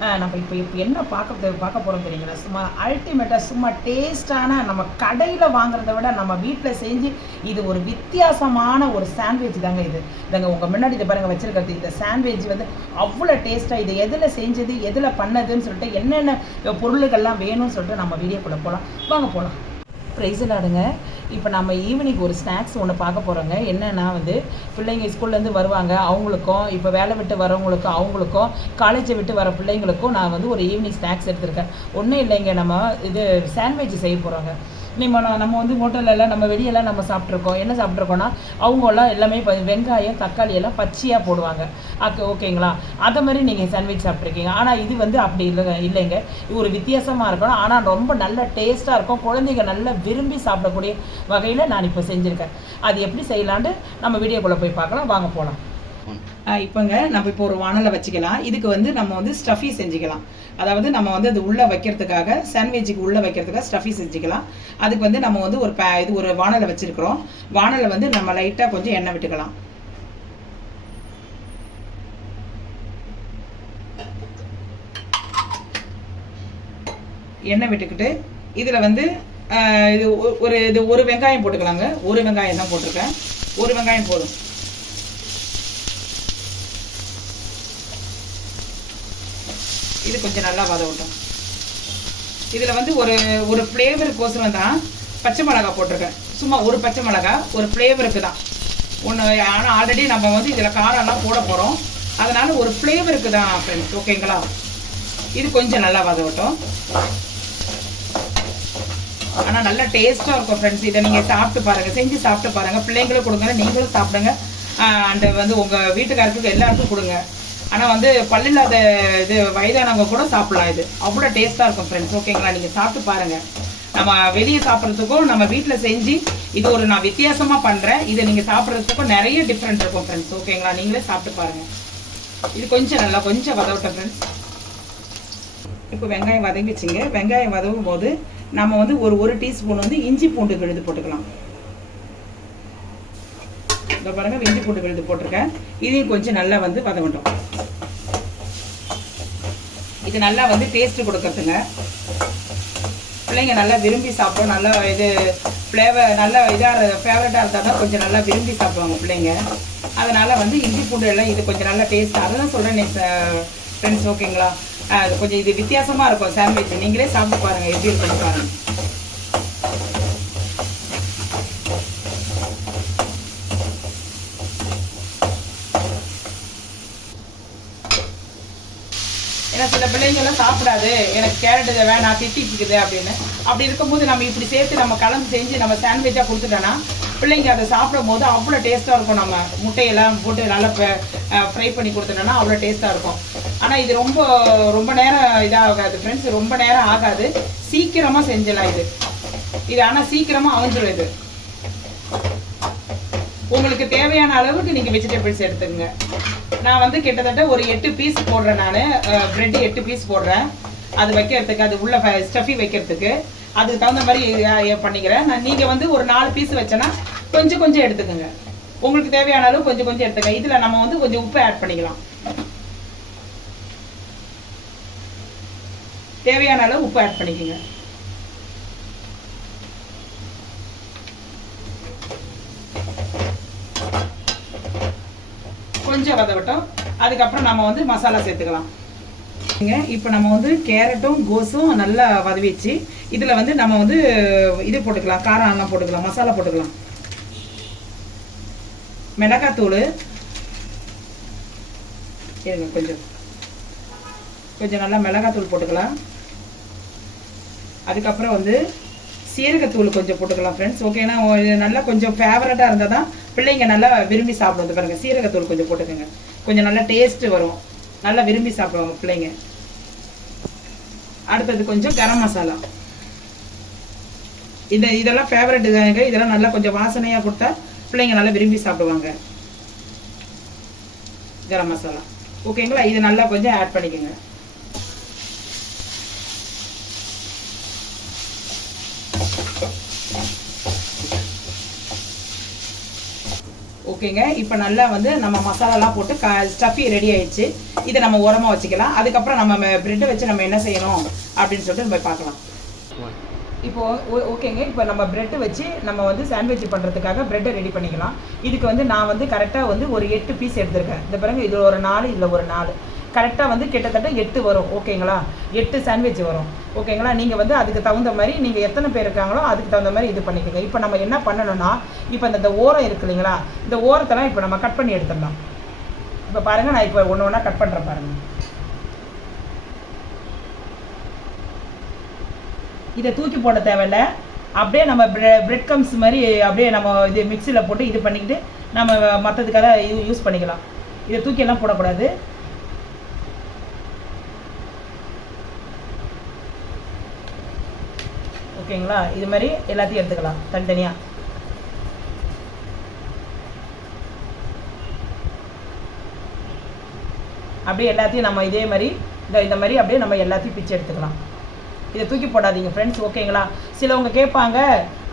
நம்ம இப்போ என்ன பார்க்க போகிறோம் தெரியுங்களா? சும்மா அல்டிமேட்டாக சும்மா டேஸ்டான நம்ம கடையில் வாங்குறத விட நம்ம வீட்டில் செஞ்சு இது ஒரு வித்தியாசமான ஒரு சாண்ட்விச் தாங்க இது. இதாங்க உங்கள் முன்னாடி இதை பாருங்கள் வச்சுருக்கிறது. இந்த சாண்ட்விச் வந்து அவ்வளோ டேஸ்ட்டாக, இது எதில் செஞ்சது எதில் பண்ணதுன்னு சொல்லிட்டு என்னென்ன பொருளுகள்லாம் வேணும்னு சொல்லிட்டு நம்ம வீடியோக்குள்ளே போகலாம். வாங்க போகலாம். ப்ரைஸ் இல்லாடுங்க. இப்போ நம்ம ஈவினிங் ஒரு ஸ்நாக்ஸ் ஒன்று பார்க்க போகிறோங்க. என்னென்னா வந்து பிள்ளைங்க ஸ்கூல்லேருந்து வருவாங்க, அவங்களுக்கும் இப்போ வேலை விட்டு வரவங்களுக்கும் அவங்களுக்கும் காலேஜை விட்டு வர பிள்ளைங்களுக்கும் நான் வந்து ஒரு ஈவினிங் ஸ்நாக்ஸ் எடுத்திருக்கேன். ஒன்றும் இல்லைங்க, நம்ம இது சாண்ட்விச் செய்ய போகிறோங்க. நம்ம வந்து ஹோட்டலெல்லாம் நம்ம வெளியெல்லாம் நம்ம சாப்பிட்ருக்கோம். என்ன சாப்பிட்ருக்கோன்னா அவங்கெல்லாம் எல்லாமே இப்போ வெங்காயம் தக்காளி எல்லாம் பச்சையாக போடுவாங்க. ஓகேங்களா? அதை மாதிரி நீங்கள் சாண்ட்விச் சாப்பிட்ருக்கீங்க. ஆனால் இது வந்து அப்படி இல்லைங்க. இது ஒரு வித்தியாசமாக இருக்கணும், ஆனால் ரொம்ப நல்ல டேஸ்ட்டாக இருக்கும். குழந்தைங்க நல்லா விரும்பி சாப்பிடக்கூடிய வகையில் நான் இப்போ செஞ்சுருக்கேன். அது எப்படி செய்யலான்ட்டு நம்ம வீடியோக்குள்ளே போய் பார்க்கலாம். வாங்க போகலாம். இப்போங்க நம்ம இப்போ ஒரு வானலை வச்சுக்கலாம். இதுக்கு வந்து நம்ம வந்து ஸ்டஃபி செஞ்சுக்கலாம். அதாவது நம்ம வந்து அது உள்ளே வைக்கிறதுக்காக, சாண்ட்விச்சுக்கு உள்ளே வைக்கிறதுக்காக ஸ்டஃபி செஞ்சுக்கலாம். அதுக்கு வந்து நம்ம வந்து ஒரு வானலை வச்சுருக்கிறோம். வானலை வந்து நம்ம லைட்டாக கொஞ்சம் எண்ணெய் விட்டுக்கலாம். எண்ணெய் விட்டுக்கிட்டு இதில் வந்து ஒரு வெங்காயம் போட்டுக்கலாங்க. ஒரு வெங்காயம் தான் போட்டிருக்கேன். ஒரு வெங்காயம் போதும். இது கொஞ்சம் நல்லா வதவட்டும். இதில் வந்து ஒரு ஃப்ளேவருக்கோசரம் தான் பச்சை மிளகா போட்டிருக்கேன். சும்மா ஒரு பச்சை மிளகா ஒரு ஃப்ளேவருக்கு தான் ஒன்று. ஆனால் ஆல்ரெடி நம்ம வந்து இதில் காரம்லாம் போட போகிறோம், அதனால் ஒரு ஃப்ளேவருக்கு தான் ஃப்ரெண்ட்ஸ். ஓகேங்களா? இது கொஞ்சம் நல்லா வதவட்டும். ஆனால் நல்லா டேஸ்ட்டாக இருக்கும் ஃப்ரெண்ட்ஸ். இதை நீங்கள் சாப்பிட்டு பாருங்கள், செஞ்சு சாப்பிட்டு பாருங்கள். பிள்ளைங்களும் கொடுங்க, நீங்களும் சாப்பிடுங்க. அண்ட் வந்து உங்கள் வீட்டுக்காரத்துக்கு எல்லாருக்கும் கொடுங்க. ஆனால் வந்து பல்லில்லாத இது வயதானவங்க கூட சாப்பிடலாம். இது அவ்வளோ டேஸ்ட்டாக இருக்கும் ஃப்ரெண்ட்ஸ். ஓகேங்களா? நீங்கள் சாப்பிட்டு பாருங்கள். நம்ம வெளியே சாப்பிட்றதுக்கும் நம்ம வீட்டில் செஞ்சு இது நான் வித்தியாசமாக பண்ணுறேன். இதை நீங்கள் சாப்பிட்றதுக்கும் நிறைய டிஃப்ரெண்ட் இருக்கும் ஃப்ரெண்ட்ஸ். ஓகேங்களா? நீங்களே சாப்பிட்டு பாருங்கள். இது கொஞ்சம் வதவட்டும் ஃப்ரெண்ட்ஸ். இப்போ வெங்காயம் வதங்கிச்சிங்க. வெங்காயம் வதவும் போது நம்ம வந்து ஒரு டீஸ்பூன் வந்து இஞ்சி பூண்டு விழுது போட்டுக்கலாம். இதை பாருங்கள், இஞ்சி பூண்டு விழுது போட்டிருக்கேன். இதையும் கொஞ்சம் நல்லா வந்து வதவட்டும். இது நல்லா வந்து டேஸ்ட்டு கொடுக்கறதுங்க. பிள்ளைங்க நல்லா விரும்பி சாப்பிடும். நல்லா இது ஃப்ளேவர் நல்லா ஃபேவரட்டாக இருந்தால் தான் கொஞ்சம் நல்லா விரும்பி சாப்பிடுவாங்க பிள்ளைங்க. அதனால் வந்து இஞ்சி பூண்டு எல்லாம் இது கொஞ்சம் நல்லா டேஸ்ட். அதை தான் சொல்கிறேன் ஃப்ரெண்ட்ஸ். ஓகேங்களா? கொஞ்சம் இது வித்தியாசமாக இருக்கும் சாண்ட்விச். நீங்களே சாப்பிட்டு பாருங்கள், எப்படி இருக்குன்னு பாருங்கள். ஏன்னா சில பிள்ளைங்கள்லாம் சாப்பிடாது, எனக்கு கேரட் இதை வேணாம் திட்டிக்குது அப்படின்னு. அப்படி இருக்கும்போது நம்ம இப்படி சேர்த்து நம்ம கலந்து செஞ்சு நம்ம சாண்ட்விச்சாக கொடுத்துட்டோன்னா பிள்ளைங்க அதை சாப்பிடும் போது அவ்வளோ டேஸ்ட்டாக இருக்கும். நம்ம முட்டையெல்லாம் போட்டு நல்லா ஃப்ரை பண்ணி கொடுத்துட்டோன்னா அவ்வளோ டேஸ்ட்டாக இருக்கும். ஆனால் இது ரொம்ப நேரம் இதாகாது ஃப்ரெண்ட்ஸ். ரொம்ப நேரம் ஆகாது, சீக்கிரமாக செஞ்சிடலாம் இது. ஆனால் சீக்கிரமாக அவிஞ்சிடும் இது. உங்களுக்கு தேவையான அளவுக்கு நீங்கள் வெஜிடபிள்ஸ் எடுத்துக்கங்க. நான் வந்து கிட்டத்தட்ட ஒரு 8 பீஸ் போடுறேன். நான் பிரெட் 8 பீஸ் போடுறேன். அது வைக்கிறதுக்கு, அது உள்ள ஸ்டஃபி வைக்கிறதுக்கு அதுக்கு தகுந்த மாதிரி பண்ணிக்கிறேன். நீங்கள் வந்து ஒரு 4 பீஸ் வச்சேன்னா கொஞ்சம் எடுத்துக்கோங்க. உங்களுக்கு தேவையான அளவு கொஞ்சம் எடுத்துக்க. இதில் நம்ம வந்து கொஞ்சம் உப்பு ஆட் பண்ணிக்கலாம். தேவையான அளவு உப்பு ஆட் பண்ணிக்கோங்க. கொஞ்சம் வதவட்டும். அதுக்கப்புறம் நம்ம வந்து மசாலா சேர்த்துக்கலாம். இப்போ நம்ம வந்து கேரட்டும் கோஸும் நல்லா வதவிச்சு இதில் வந்து நம்ம வந்து இது போட்டுக்கலாம். காரம் எல்லாம் போட்டுக்கலாம், மசாலா போட்டுக்கலாம். மிளகாத்தூள் கொஞ்சம் நல்லா மிளகாத்தூள் போட்டுக்கலாம். அதுக்கப்புறம் வந்து சீரகத்தூள் கொஞ்சம் போட்டுக்கலாம் ஃப்ரெண்ட்ஸ். ஓகேனா? நல்லா கொஞ்சம் ஃபேவரட்டாக இருந்தால் தான் பிள்ளைங்க நல்லா விரும்பி சாப்பிடுவது. பாருங்க, சீரகத்தூள் கொஞ்சம் போட்டுக்கோங்க. கொஞ்சம் நல்லா டேஸ்ட்டு வரும், நல்லா விரும்பி சாப்பிடுவாங்க பிள்ளைங்க. அடுத்தது கொஞ்சம் கரம் மசாலா. இதெல்லாம் ஃபேவரட் தாங்க. இதெல்லாம் நல்லா கொஞ்சம் வாசனையாக கொடுத்தா பிள்ளைங்க நல்லா விரும்பி சாப்பிடுவாங்க. கரம் மசாலா ஓகேங்களா? இது நல்லா கொஞ்சம் ஆட் பண்ணிக்கோங்க. ஓகேங்க. இப்போ நல்லா வந்து நம்ம மசாலாலாம் போட்டு ஸ்டஃபி ரெடி ஆயிடுச்சு. இதை நம்ம ஓரமாக வச்சுக்கலாம். அதுக்கப்புறம் நம்ம ப்ரெட்டை வச்சு நம்ம என்ன செய்யணும் அப்படின்னு சொல்லிட்டு நம்ம பார்க்கலாம். இப்போது ஓகேங்க. இப்போ நம்ம ப்ரெட்டு வச்சு நம்ம வந்து சாண்ட்விச் பண்ணுறதுக்காக ப்ரெட்டை ரெடி பண்ணிக்கலாம். இதுக்கு வந்து நான் வந்து கரெக்டாக வந்து ஒரு 8 பீஸ் எடுத்திருக்கேன். இந்த பாருங்க, இதில் ஒரு 4, இதில் ஒரு 4, கரெக்டாக வந்து கிட்டத்தட்ட 8 வரும். ஓகேங்களா, 8 சாண்ட்விச் வரும். ஓகேங்களா, நீங்கள் வந்து அதுக்கு தகுந்த மாதிரி நீங்கள் எத்தனை பேர் இருக்காங்களோ அதுக்கு தகுந்த மாதிரி இது பண்ணிக்கோங்க. இப்போ நம்ம என்ன பண்ணணும்னா, இப்போ இந்த ஓரம் இருக்கு இல்லைங்களா, இந்த ஓரத்தெல்லாம் இப்போ நம்ம கட் பண்ணி எடுத்துடலாம். இப்போ பாருங்கள், நான் இப்போ ஒன்று ஒன்றா கட் பண்ணுறேன் பாருங்கள். இதை தூக்கி போட தேவையில்லை. அப்படியே நம்ம பிரெட் கம்ஸ் மாதிரி அப்படியே நம்ம இது மிக்சியில் போட்டு இது பண்ணிக்கிட்டு நம்ம மற்றதுக்காக யூஸ் பண்ணிக்கலாம். இதை தூக்கியெல்லாம் போடக்கூடாது. ஓகேங்களா, இது மாதிரி எல்லாத்தையும் எடுத்துக்கலாம் தனித்தனியாக. அப்படியே எல்லாத்தையும் நம்ம இதே மாதிரி இந்த மாதிரி அப்படியே நம்ம எல்லாத்தையும் பிச்சு எடுத்துக்கலாம். இதை தூக்கி போடாதீங்க ஃப்ரெண்ட்ஸ். ஓகேங்களா, சிலவங்க கேட்பாங்க,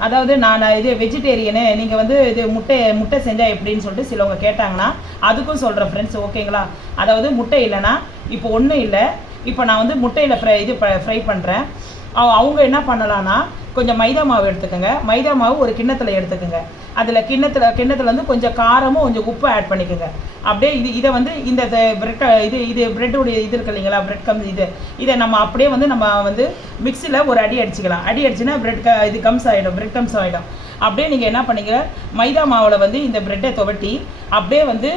அதாவது நான் இது வெஜிடேரியனு, நீங்கள் வந்து இது முட்டை செஞ்சால் எப்படின்னு சொல்லிட்டு சிலவங்க கேட்டாங்கன்னா அதுக்கும் சொல்கிறேன் ஃப்ரெண்ட்ஸ். ஓகேங்களா, அதாவது முட்டை இல்லைன்னா இப்போ ஒன்றும் இல்லை. இப்போ நான் வந்து முட்டையில் ஃப்ரை பண்ணுறேன். அவங்க என்ன பண்ணலான்னா, கொஞ்சம் மைதா மாவு எடுத்துக்கோங்க. மைதா மாவு ஒரு கிண்ணத்தில் எடுத்துக்கோங்க. அதில் கிண்ணத்தில் வந்து கொஞ்சம் காரமும் கொஞ்சம் உப்பு ஆட் பண்ணிக்கோங்க. அப்படியே இதை வந்து இந்த ப்ரெட்டுடைய இது இருக்கு இல்லைங்களா, ப்ரெட் கம்ஸ், இதை நம்ம அப்படியே வந்து நம்ம வந்து மிக்சியில் ஒரு அடி அடிச்சுக்கலாம். அடி அடிச்சுன்னா இது கம்ஸ் ஆகிடும், ப்ரெட் கம்ஸ் ஆகிடும். அப்படியே நீங்கள் என்ன பண்ணீங்க, மைதா மாவில் வந்து இந்த ப்ரெட்டை துவட்டி அப்படியே வந்து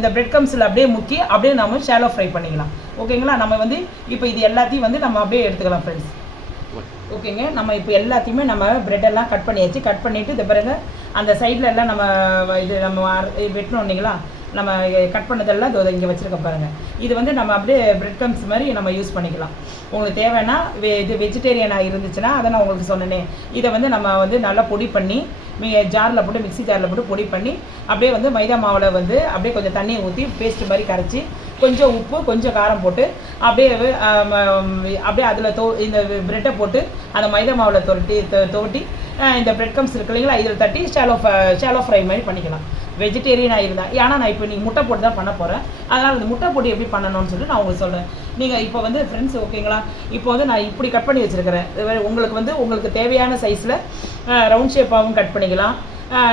இந்த பிரெட் கம்ஸில் அப்படியே முக்கி அப்படியே நம்ம ஷாலோ ஃப்ரை பண்ணிக்கலாம். ஓகேங்களா, நம்ம வந்து இப்போ இது எல்லாத்தையும் வந்து நம்ம அப்படியே எடுத்துக்கலாம் ஃப்ரெண்ட்ஸ். ஓகேங்க, நம்ம இப்போ எல்லாத்தையுமே நம்ம ப்ரெட்டெல்லாம் கட் பண்ணியாச்சு. கட் பண்ணிவிட்டு இந்த பிறகு அந்த சைடில் எல்லாம் நம்ம நம்ம வெட்டணும் இல்லைங்களா, நம்ம கட் பண்ணதெல்லாம் இங்கே வச்சுருக்க பாருங்கள். இது வந்து நம்ம அப்படியே பிரெட் கம்ஸ் மாதிரி நம்ம யூஸ் பண்ணிக்கலாம். உங்களுக்கு தேவைன்னா இது வெஜிடேரியனாக இருந்துச்சுன்னா அதை நான் உங்களுக்கு சொன்னேனே, இதை வந்து நம்ம வந்து நல்லா பொடி பண்ணி ஜாரில் போட்டு மிக்ஸி ஜாரில் போட்டு பொடி பண்ணி அப்படியே வந்து மைதா மாவில் வந்து அப்படியே கொஞ்சம் தண்ணியை ஊற்றி பேஸ்ட் மாதிரி கரைச்சி கொஞ்சம் உப்பு கொஞ்சம் காரம் போட்டு அப்படியே அதில் இந்த ப்ரெட்டை போட்டு அந்த மைதா மாவில் துவட்டி இந்த பிரெட் கம்ஸ் இருக்கு இல்லைங்களா, இதில் தட்டி ஷாலோ ஃப்ரை மாதிரி பண்ணிக்கலாம் வெஜிடேரியனாக இருந்தால். ஏன்னா நான் இப்போ நீங்கள் முட்டை போட்டு தான் பண்ண போகிறேன். அதனால் அந்த முட்டை போட்டு எப்படி பண்ணணும்னு சொல்லிட்டு நான் உங்களுக்கு சொல்கிறேன். நீங்கள் இப்போ வந்து ஃப்ரெண்ட்ஸ் ஓகேங்களா, இப்போ வந்து நான் இப்படி கட் பண்ணி வச்சுருக்கிறேன். உங்களுக்கு தேவையான சைஸில் ரவுண்ட் ஷேப்பாகவும் கட் பண்ணிக்கலாம்,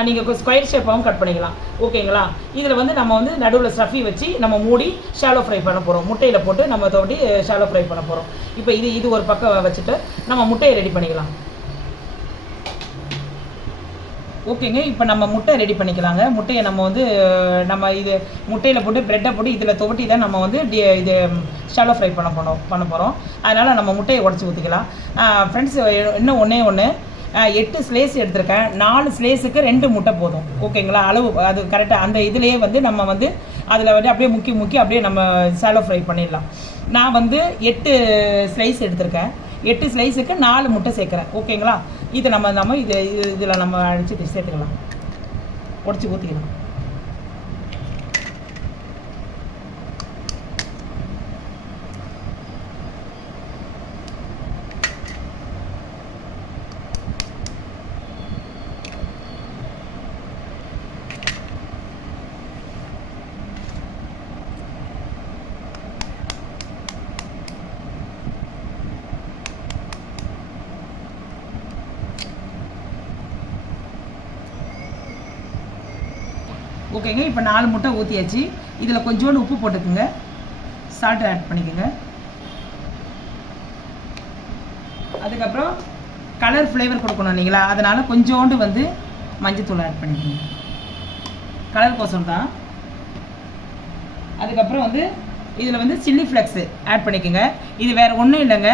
நீங்கள் ஸ்கொயர் ஷேப்பாகவும் கட் பண்ணிக்கலாம். ஓகேங்களா, இதில் வந்து நம்ம வந்து நடுவில் ஸ்டஃபி வச்சு நம்ம மூடி ஷாலோ ஃப்ரை பண்ண போகிறோம். முட்டையில் போட்டு நம்ம தோட்டி ஷாலோ ஃப்ரை பண்ண போகிறோம். இப்போ இது ஒரு பக்கம் வச்சுட்டு நம்ம முட்டையை ரெடி பண்ணிக்கலாம். ஓகேங்க, இப்போ நம்ம முட்டை ரெடி பண்ணிக்கலாங்க. முட்டையை நம்ம வந்து நம்ம இது முட்டையில் போட்டு ப்ரெட்டை போட்டு இதில் துவட்டி தான் நம்ம வந்து இது ஷாலோ ஃப்ரை பண்ண போகிறோம். அதனால் நம்ம முட்டையை உடச்சி ஊற்றிக்கலாம். ஃப்ரெண்ட்ஸ், இன்னும் ஒன்று 8 ஸ்லேஸ் எடுத்திருக்கேன். 4 ஸ்லேஸுக்கு 2 முட்டை போதும். ஓகேங்களா, அளவு அது கரெக்டாக அந்த இதுலேயே வந்து நம்ம வந்து அதில் வந்து அப்படியே முக்கி அப்படியே நம்ம ஷாலோ ஃப்ரை பண்ணிடலாம். நான் வந்து 8 ஸ்லைஸ் எடுத்திருக்கேன். 8 ஸ்லைஸுக்கு 4 முட்டை சேர்க்குறேன். ஓகேங்களா, இதை நம்ம இதில் நம்ம அடித்து சேர்த்துக்கலாம், உடச்சி ஊற்றிக்கலாம். ஓகேங்க, இப்போ 4 முட்டை ஊற்றியாச்சு. இதில் கொஞ்சோண்டு உப்பு போட்டுக்குங்க, சால்ட் ஆட் பண்ணிக்கோங்க. அதுக்கப்புறம் கலர் ஃப்ளேவர் கொடுக்கணும் இல்லைங்களா, அதனால் கொஞ்சோண்டு வந்து மஞ்சத்தூள் ஆட் பண்ணிக்கோங்க, கலர் கோசம் தான். அதுக்கப்புறம் வந்து இதில் வந்து சில்லி ஃப்ளெக்ஸு ஆட் பண்ணிக்கோங்க. இது வேறு ஒன்றும் இல்லைங்க,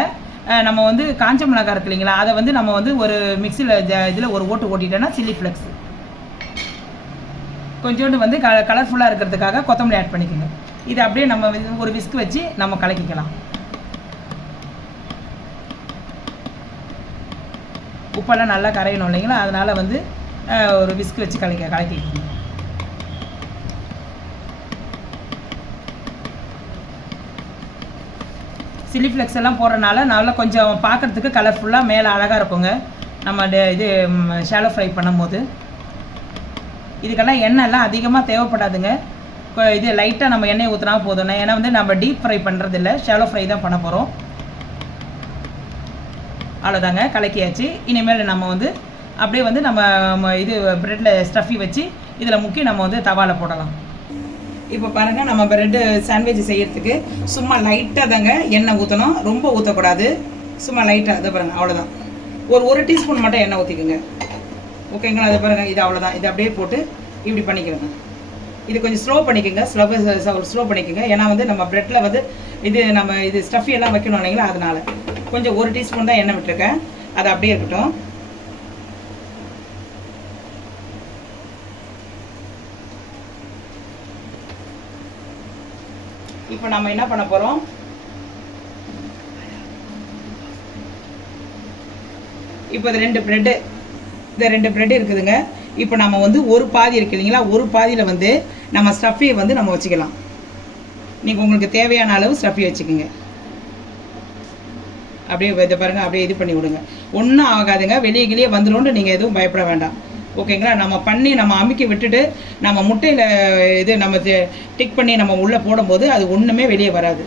நம்ம வந்து காஞ்ச மிளகாய் இருக்கு இல்லைங்களா, அதை வந்து நம்ம வந்து ஒரு மிக்சியில் இதில் ஒரு ஓட்டிட்டோன்னா சில்லி ஃப்ளெக்ஸு. கொஞ்சோண்டு வந்து கலர்ஃபுல்லாக இருக்கிறதுக்காக கொத்தமல்லி ஆட் பண்ணிக்கோங்க. இது அப்படியே நம்ம ஒரு விஸ்க் வச்சு நம்ம கலக்கிக்கலாம். உப்பெல்லாம் நல்லா கரையணும் இல்லைங்களா, அதனால் வந்து ஒரு விஸ்க் வச்சு கலக்கிக்கணும். சில்லி ஃப்ளெக்ஸ் எல்லாம் போடுறதுனால நல்லா கொஞ்சம் பார்க்குறதுக்கு கலர்ஃபுல்லாக மேலே அழகாக இருக்குங்க நம்ம இது ஷாலோ ஃப்ரை பண்ணும்போது. இதுக்கெல்லாம் எண்ணெய்லாம் அதிகமாக தேவைப்படாதுங்க. இது லைட்டாக நம்ம எண்ணெய் ஊற்றினா போதும். ஏன்னா வந்து நம்ம டீப் ஃப்ரை பண்ணுறது இல்லை, ஷாலோ ஃப்ரை தான் பண்ண போகிறோம். அவ்வளோதாங்க, கலக்கியாச்சு. இனிமேல் நம்ம வந்து அப்படியே வந்து நம்ம இது ப்ரெட்டில் ஸ்டஃபி வச்சு இதில் முக்கி நம்ம வந்து தவாவில் போடலாம். இப்போ பாருங்கள், நம்ம ப்ரெட்டு சாண்ட்விச் செய்கிறதுக்கு சும்மா லைட்டாக தாங்க எண்ணெய் ஊற்றணும், ரொம்ப ஊற்றக்கூடாது. சும்மா லைட்டாக அதை பாருங்கள், அவ்வளோதான். ஒரு டீஸ்பூன் மட்டும் எண்ணெய் ஊற்றிக்குங்க. ஓகேங்களா? அதை பாருங்கள், இது அவ்வளோதான். இது அப்படியே போட்டு இப்படி பண்ணிக்கிறோங்க. இது கொஞ்சம் ஸ்லோ பண்ணிக்கோங்க, ஸ்லோ பண்ணிக்கோங்க. ஏன்னா வந்து நம்ம ப்ரெட்டில் வந்து இது ஸ்டஃபி எல்லாம் வைக்கணும் இல்லைங்களா, அதனால் கொஞ்சம் 1 டீஸ்பூன் தான் எண்ணெய் விட்டுருக்கேன். அது அப்படியே இருக்கட்டும். இப்போ நம்ம என்ன பண்ண போகிறோம், இப்போ இது 2 ப்ரெட்டு இருக்குதுங்க. இப்போ நம்ம வந்து ஒரு பாதி இருக்கு இல்லைங்களா, ஒரு பாதியில் வந்து நம்ம ஸ்டஃபியை வந்து நம்ம வச்சுக்கலாம். நீங்கள் உங்களுக்கு தேவையான அளவு ஸ்டஃபி வச்சுக்கோங்க. அப்படியே இதை பாருங்கள், அப்படியே இது பண்ணி விடுங்க. ஒன்றும் ஆகாதுங்க, வெளியே வந்துடும்னு நீங்கள் எதுவும் பயப்பட வேண்டாம். ஓகேங்களா? நம்ம அமுக்கி விட்டுட்டு நம்ம முட்டையில் இது நம்ம டிக் பண்ணி நம்ம உள்ளே போடும்போது அது ஒன்றுமே வெளியே வராது.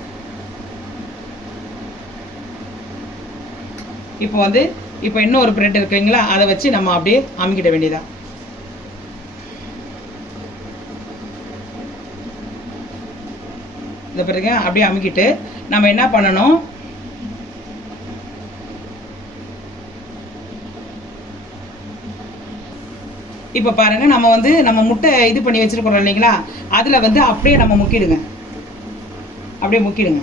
இப்போ இன்னொரு ப்ரெட் இருக்குங்களா, அதை வச்சு நம்ம அப்படியே அமுக்கிட வேண்டியதான். இதை பாருங்க, அப்படியே அமுக்கிட்டு நம்ம என்ன பண்ணணும், இப்போ பாருங்க, நம்ம முட்டை இது பண்ணி வச்சிருக்கிறோம் இல்லைங்களா, அதில் வந்து அப்படியே நம்ம முக்கிடுங்க. அப்படியே முக்கிடுங்க.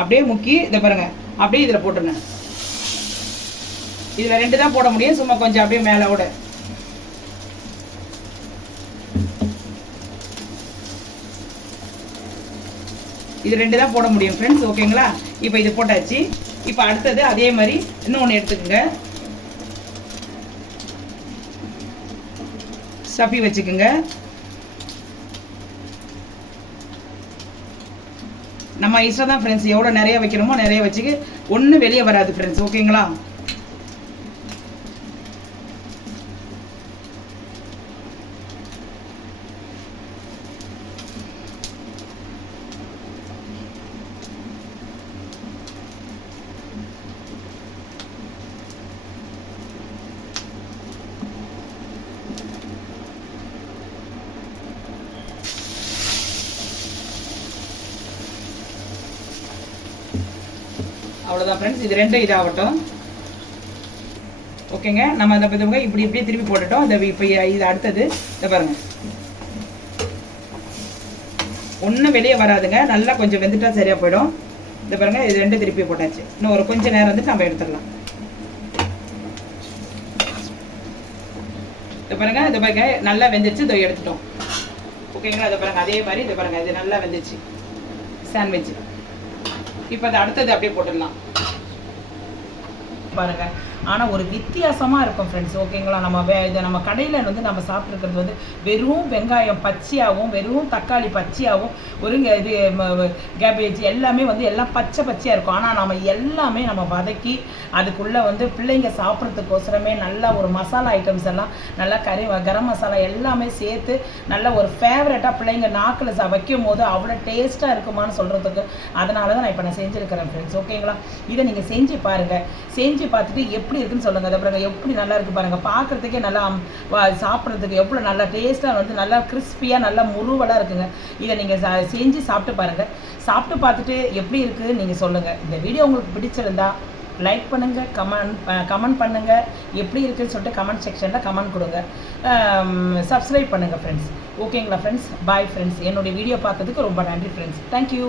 அப்படியே முக்கி இதை பாருங்க, அப்படியே இதில் போட்டுருங்க. இதில் 2 தான் போட முடியும், சும்மா கொஞ்சம் அப்படியே மேலோட. இது 2 தான் போட முடியும் ஃப்ரெண்ட்ஸ். ஓகேங்களா? இப்போ இது போட்டாச்சு. இப்போ அடுத்தது அதே மாதிரி இன்னொன்று எடுத்துக்கோங்க, ஸ்டஃபி வச்சுக்கோங்க. நம்ம இஷ்டம் தான் ஃப்ரெண்ட்ஸ், எவ்வளோ நிறைய வைக்கணுமோ நிறைய வச்சுக்க, ஒன்றும் வெளியே வராது ஃப்ரெண்ட்ஸ். ஓகேங்களா? அவ்வளோதான் ஃப்ரெண்ட்ஸ், இது 2 இதாகட்டும். ஓகேங்க, நம்ம அதை பற்றி இப்படி திருப்பி போட்டுட்டோம். இப்போ இது அடுத்தது இதை பாருங்க, ஒன்றும் வெளியே வராதுங்க, நல்லா கொஞ்சம் வெந்துட்டா சரியாக போயிடும். இதை பாருங்க, இது 2 திருப்பி போட்டாச்சு. இன்னும் ஒரு கொஞ்சம் நேரம் வந்துட்டு நம்ம எடுத்துடலாம். இதை பாருங்க நல்லா வெந்துச்சு, இதை எடுத்துட்டோம். ஓகேங்களா? இதை பாருங்க, அதே மாதிரி இதை பாருங்க, இது நல்லா வெந்துச்சு சாண்ட்விச். இப்போ அது அடுத்தது அப்படியே போட்டுடலாம் பாருங்க. ஆனால் ஒரு வித்தியாசமாக இருக்கும் ஃப்ரெண்ட்ஸ். ஓகேங்களா? இதை நம்ம கடையில் வந்து நம்ம சாப்பிட்ருக்கிறது வந்து வெறும் வெங்காயம் பச்சையாகவும், வெறும் தக்காளி பச்சையாகவும், ஒரு இது கேபேஜ் எல்லாமே வந்து எல்லாம் பச்சையாக இருக்கும். ஆனால் நம்ம எல்லாமே நம்ம வதக்கி அதுக்குள்ளே வந்து பிள்ளைங்க சாப்பிட்றதுக்கோசரமே நல்லா ஒரு மசாலா ஐட்டம்ஸ் எல்லாம் நல்லா கரம் மசாலா எல்லாமே சேர்த்து நல்ல ஒரு ஃபேவரட்டாக பிள்ளைங்க நாக்கில் வைக்கும் போது அவ்வளோ டேஸ்ட்டாக இருக்குமான்னு சொல்கிறதுக்கு அதனால தான் நான் இப்போ நான் செஞ்சுருக்கிறேன் ஃப்ரெண்ட்ஸ். ஓகேங்களா? இதை நீங்கள் செஞ்சு பாருங்கள். செஞ்சு பார்த்துட்டு எப்படி இருக்குன்னு சொல்லுங்கள். அதை பாருங்கள், எப்படி நல்லா இருக்குது பாருங்கள். பார்க்குறதுக்கே நல்லா சாப்பிட்றதுக்கு எவ்வளோ நல்லா டேஸ்ட்டாக வந்து நல்லா கிறிஸ்பியாக நல்லா முருவலாக இருக்குங்க. இதை நீங்கள் செஞ்சு சாப்பிட்டு பாருங்கள். சாப்பிட்டு பார்த்துட்டு எப்படி இருக்குது நீங்கள் சொல்லுங்கள். இந்த வீடியோ உங்களுக்கு பிடிச்சிருந்தா லைக் பண்ணுங்கள், கமெண்ட் பண்ணுங்கள். எப்படி இருக்குதுன்னு சொல்லிட்டு கமெண்ட் செக்ஷனில் கமெண்ட் கொடுங்க. சப்ஸ்கிரைப் பண்ணுங்கள் ஃப்ரெண்ட்ஸ். ஓகேங்களா ஃப்ரெண்ட்ஸ்? Bye friends. என்னுடைய வீடியோ பார்த்ததுக்கு ரொம்ப நன்றி ஃப்ரெண்ட்ஸ். தேங்க்யூ.